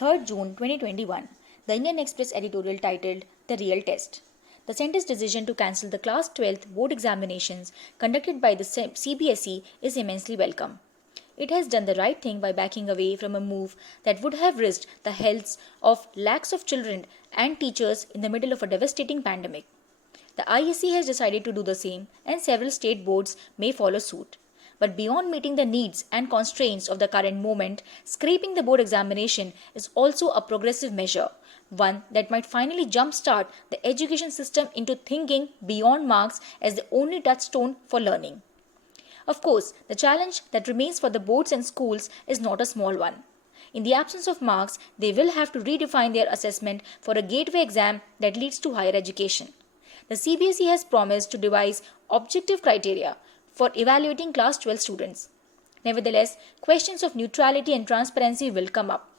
3rd June 2021, the Indian Express editorial titled The Real Test. The centre's decision to cancel the Class 12th board examinations conducted by the CBSE is immensely welcome. It has done the right thing by backing away from a move that would have risked the healths of lakhs of children and teachers in the middle of a devastating pandemic. The ISC has decided to do the same, and several state boards may follow suit. But beyond meeting the needs and constraints of the current moment, scrapping the board examination is also a progressive measure, one that might finally jumpstart the education system into thinking beyond marks as the only touchstone for learning. Of course, the challenge that remains for the boards and schools is not a small one. In the absence of marks, they will have to redefine their assessment for a gateway exam that leads to higher education. The CBSE has promised to devise objective criteria for evaluating Class 12 students. Nevertheless, questions of neutrality and transparency will come up.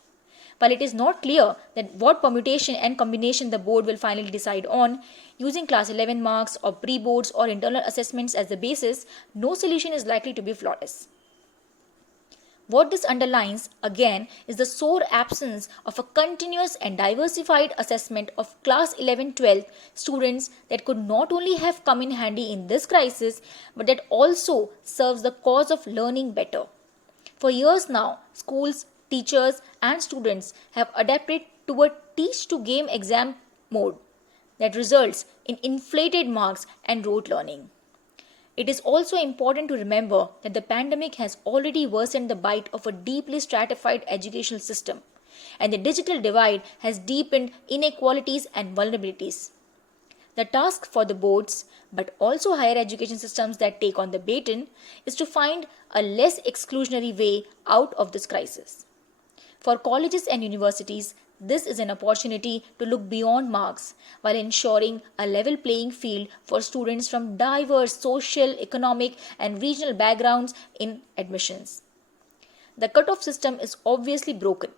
While it is not clear that what permutation and combination the board will finally decide on, using Class 11 marks or pre-boards or internal assessments as the basis, no solution is likely to be flawless. What this underlines, again, is the sore absence of a continuous and diversified assessment of Class 11-12 students that could not only have come in handy in this crisis, but that also serves the cause of learning better. For years now, schools, teachers, and students have adapted to a teach-to-game exam mode that results in inflated marks and rote learning. It is also important to remember that the pandemic has already worsened the bite of a deeply stratified educational system, and the digital divide has deepened inequalities and vulnerabilities. The task for the boards, but also higher education systems that take on the baton, is to find a less exclusionary way out of this crisis. For colleges and universities, this is an opportunity to look beyond marks while ensuring a level playing field for students from diverse social, economic, and regional backgrounds in admissions. The cutoff system is obviously broken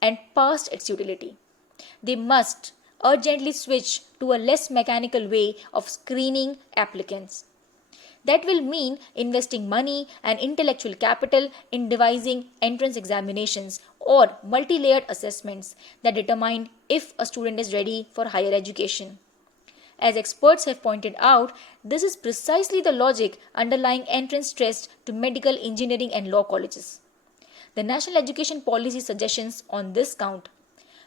and past its utility. They must urgently switch to a less mechanical way of screening applicants. That will mean investing money and intellectual capital in devising entrance examinations or multi-layered assessments that determine if a student is ready for higher education. As experts have pointed out, this is precisely the logic underlying entrance stress to medical, engineering, and law colleges. The National Education Policy suggestions on this count,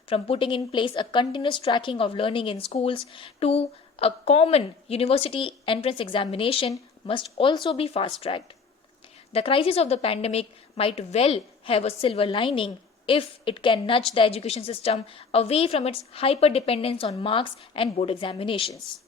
from putting in place a continuous tracking of learning in schools to a common university entrance examination, must also be fast-tracked. The crisis of the pandemic might well have a silver lining if it can nudge the education system away from its hyper-dependence on marks and board examinations.